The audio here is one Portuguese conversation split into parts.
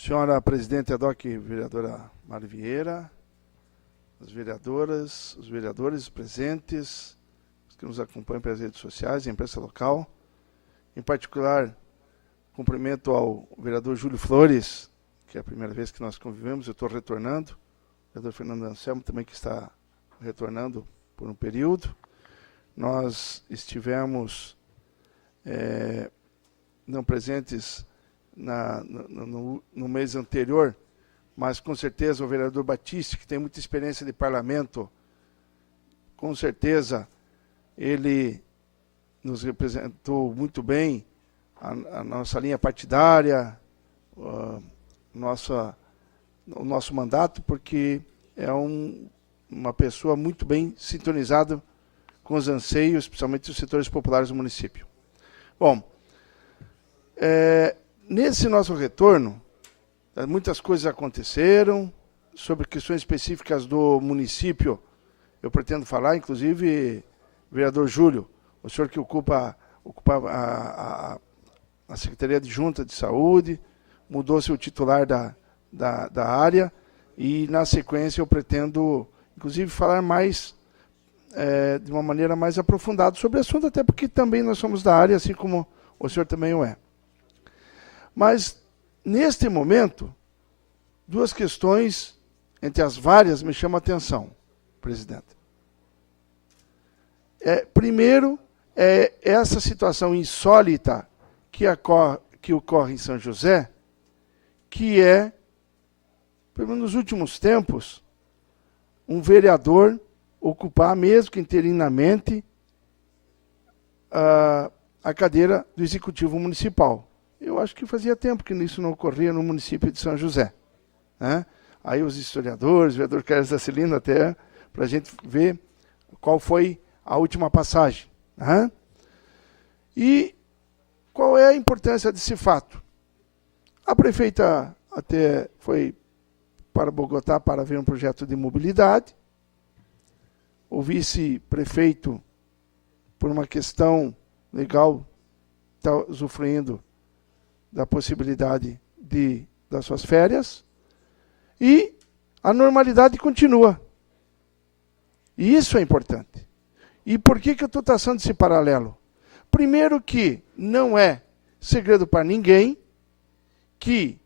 Senhora Presidente Ad-hoc, vereadora Mari Vieira, as vereadoras, os vereadores presentes, os que nos acompanham pelas redes sociais, a imprensa local. Em particular, cumprimento ao vereador Júlio Flores, que é a primeira vez que nós convivemos, eu estou retornando. O vereador Fernando Anselmo também, que está retornando por um período. Nós estivemos não presentes no mês anterior, mas com certeza o vereador Batista, que tem muita experiência de parlamento, com certeza ele nos representou muito bem a nossa linha partidária, o nosso mandato, porque é uma pessoa muito bem sintonizada com os anseios, principalmente dos setores populares do município. Bom, nesse nosso retorno, muitas coisas aconteceram. Sobre questões específicas do município, eu pretendo falar, inclusive, vereador Júlio, o senhor que ocupava a Secretaria Adjunta de Saúde, mudou-se o titular da área, e, na sequência, eu pretendo, inclusive, falar mais, de uma maneira mais aprofundada sobre o assunto, até porque também nós somos da área, assim como o senhor também o é. Mas, neste momento, duas questões, entre as várias, me chamam a atenção, presidente. Primeiro, essa situação insólita que ocorre em São José, que pelo menos nos últimos tempos, um vereador ocupar, mesmo que interinamente, a cadeira do Executivo Municipal. Eu acho que fazia tempo que isso não ocorria no município de São José, né? Aí os historiadores, o vereador Carlos da Celina, até, para a gente ver qual foi a última passagem, né? E qual é a importância desse fato? A prefeita até foi para Bogotá para ver um projeto de mobilidade. O vice-prefeito, por uma questão legal, está usufruindo da possibilidade das suas férias, e a normalidade continua. E isso é importante. E por que eu estou traçando esse paralelo? Primeiro que não é segredo para ninguém que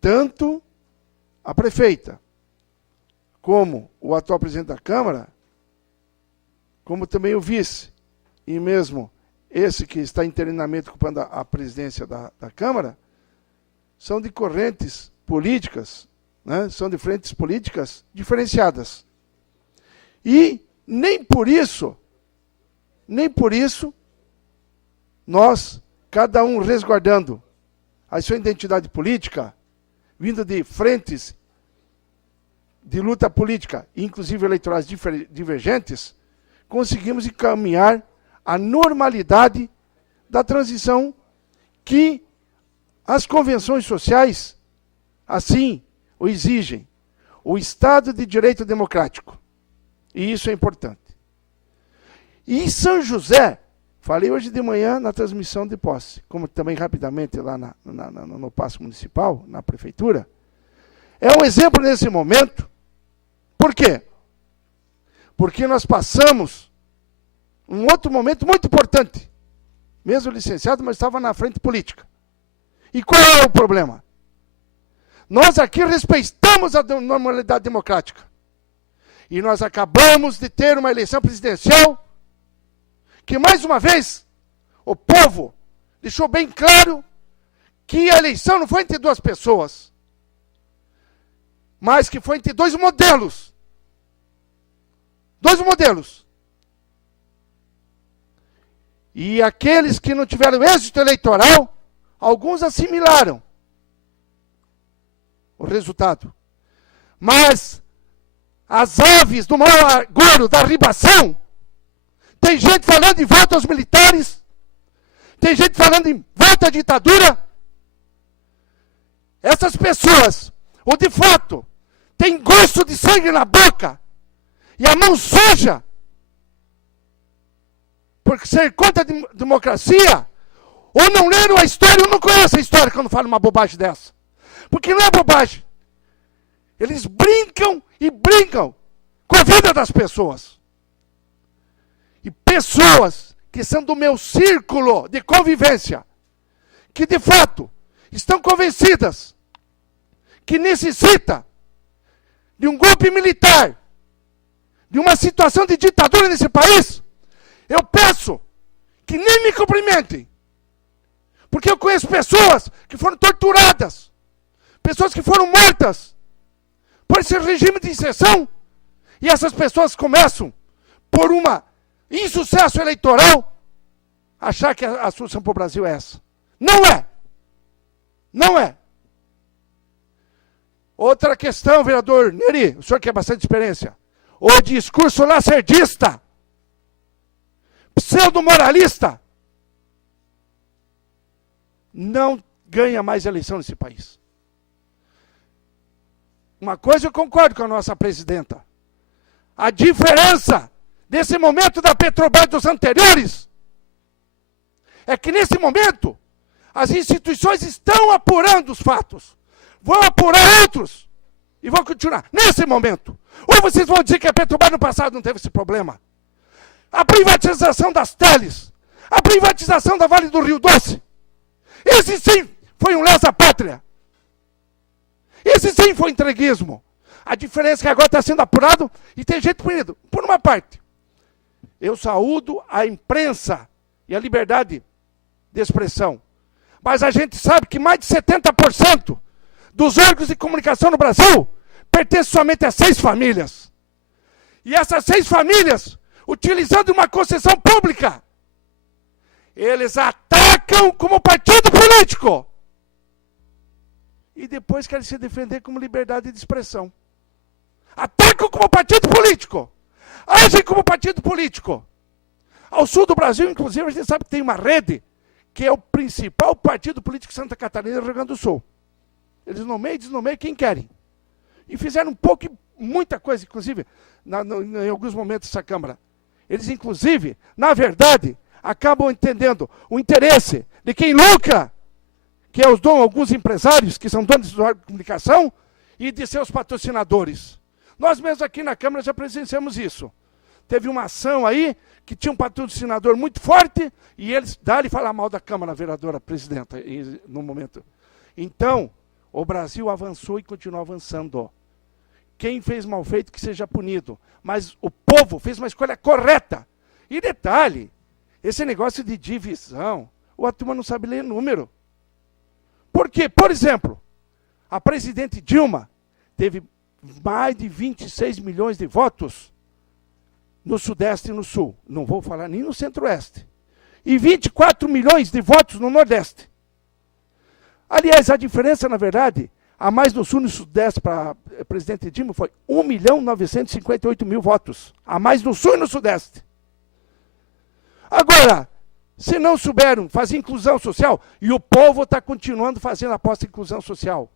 tanto a prefeita, como o atual presidente da Câmara, como também o vice, e mesmo esse que está interinamente ocupando a presidência da Câmara, são de correntes políticas, né? São de frentes políticas diferenciadas. E nem por isso, nós, cada um resguardando a sua identidade política, vindo de frentes de luta política, inclusive eleitorais divergentes, conseguimos encaminhar a normalidade da transição que as convenções sociais assim o exigem, o Estado de Direito Democrático. E isso é importante. E em São José, falei hoje de manhã na transmissão de posse, como também rapidamente lá no Paço Municipal, na Prefeitura, é um exemplo nesse momento. Por quê? Porque nós passamos um outro momento muito importante, mesmo licenciado, mas estava na frente política. E qual é o problema? Nós aqui respeitamos a normalidade democrática. E nós acabamos de ter uma eleição presidencial que, mais uma vez, o povo deixou bem claro que a eleição não foi entre duas pessoas, mas que foi entre dois modelos. Dois modelos. E aqueles que não tiveram êxito eleitoral, alguns assimilaram o resultado. Mas as aves do mau agouro da ribação, tem gente falando em volta aos militares, tem gente falando em volta à ditadura. Essas pessoas, ou de fato, têm gosto de sangue na boca e a mão suja, por ser contra a democracia, ou não leram a história, ou não conhecem a história quando falam uma bobagem dessa. Porque não é bobagem. Eles brincam e brincam com a vida das pessoas. E pessoas que são do meu círculo de convivência, que de fato estão convencidas que necessita de um golpe militar, de uma situação de ditadura nesse país, eu peço que nem me cumprimentem. Porque eu conheço pessoas que foram torturadas, pessoas que foram mortas por esse regime de exceção, e essas pessoas começam, por um insucesso eleitoral, a achar que a solução para o Brasil é essa. Não é. Não é. Outra questão, vereador Neri, o senhor que tem bastante experiência. O discurso lacerdista, pseudo-moralista, não ganha mais eleição nesse país. Uma coisa eu concordo com a nossa presidenta. A diferença desse momento da Petrobras dos anteriores é que nesse momento as instituições estão apurando os fatos. Vão apurar outros e vão continuar. Nesse momento. Ou vocês vão dizer que a Petrobras no passado não teve esse problema. A privatização das teles, a privatização da Vale do Rio Doce, esse sim foi um lesa-pátria. Esse sim foi entreguismo. A diferença é que agora está sendo apurado e tem gente punido. Por uma parte, eu saúdo a imprensa e a liberdade de expressão. Mas a gente sabe que mais de 70% dos órgãos de comunicação no Brasil pertencem somente a 6 famílias. E essas 6 famílias, utilizando uma concessão pública, eles atacam como partido político. E depois querem se defender como liberdade de expressão. Atacam como partido político. Agem como partido político. Ao sul do Brasil, inclusive, a gente sabe que tem uma rede que é o principal partido político de Santa Catarina e Rio Grande do Sul. Eles nomeiam e desnomeiam quem querem. E fizeram um pouco, muita coisa, inclusive, em alguns momentos dessa Câmara. Eles, inclusive, na verdade, acabam entendendo o interesse de quem lucra, que é alguns empresários que são donos de comunicação, e de seus patrocinadores. Nós mesmos aqui na Câmara já presenciamos isso. Teve uma ação aí que tinha um patrocinador muito forte e eles daram e falar mal da Câmara, vereadora presidenta, no momento. Então, o Brasil avançou e continua avançando. Quem fez mal feito que seja punido. Mas o povo fez uma escolha correta. E detalhe, esse negócio de divisão, a turma não sabe ler número. Por quê? Por exemplo, a presidente Dilma teve mais de 26 milhões de votos no Sudeste e no Sul. Não vou falar nem no Centro-Oeste. E 24 milhões de votos no Nordeste. Aliás, a diferença, na verdade, a mais no Sul e no Sudeste para a presidente Dilma foi 1.958.000 votos. A mais no Sul e no Sudeste. Agora, se não souberam fazer inclusão social, e o povo está continuando fazendo aposta em inclusão social.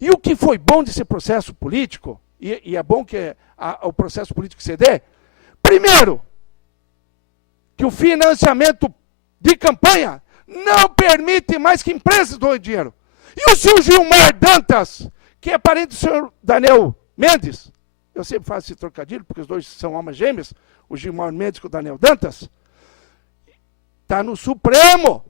E o que foi bom desse processo político, e é bom que o processo político se dê, primeiro, que o financiamento de campanha não permite mais que empresas doem dinheiro. E o senhor Gilmar Dantas, que é parente do senhor Daniel Mendes, eu sempre faço esse trocadilho, porque os dois são almas gêmeas, o Gilmar Mendes com o Daniel Dantas, está no Supremo,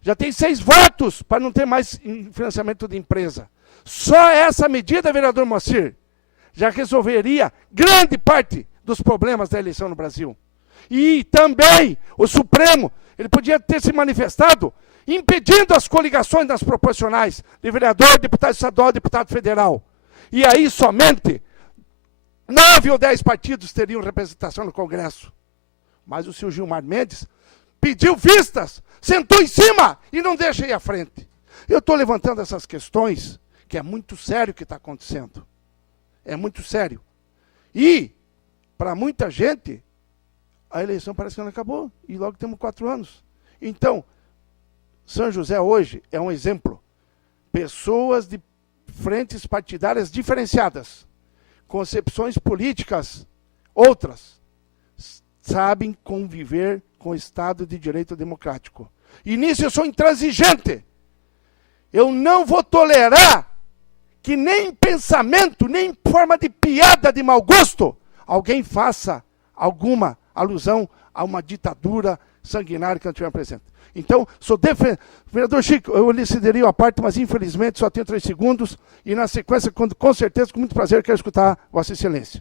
já tem 6 votos para não ter mais financiamento de empresa. Só essa medida, vereador Moacir, já resolveria grande parte dos problemas da eleição no Brasil. E também o Supremo, ele podia ter se manifestado impedindo as coligações das proporcionais de vereador, deputado estadual, deputado federal. E aí somente 9 ou 10 partidos teriam representação no Congresso. Mas o senhor Gilmar Mendes pediu vistas, sentou em cima e não deixa ir à frente. Eu estou levantando essas questões, que é muito sério o que está acontecendo. É muito sério. E, para muita gente, a eleição parece que não acabou, e logo temos 4 anos. Então, São José hoje é um exemplo. Pessoas de frentes partidárias diferenciadas, concepções políticas outras, sabem conviver com o Estado de Direito Democrático. E nisso eu sou intransigente. Eu não vou tolerar que nem em pensamento, nem em forma de piada de mau gosto, alguém faça alguma alusão a uma ditadura sanguinária que não tiver presente. Então, vereador Chico, eu lhe cederia a parte, mas infelizmente só tenho 3 segundos, e na sequência, com certeza, com muito prazer, quero escutar Vossa Excelência.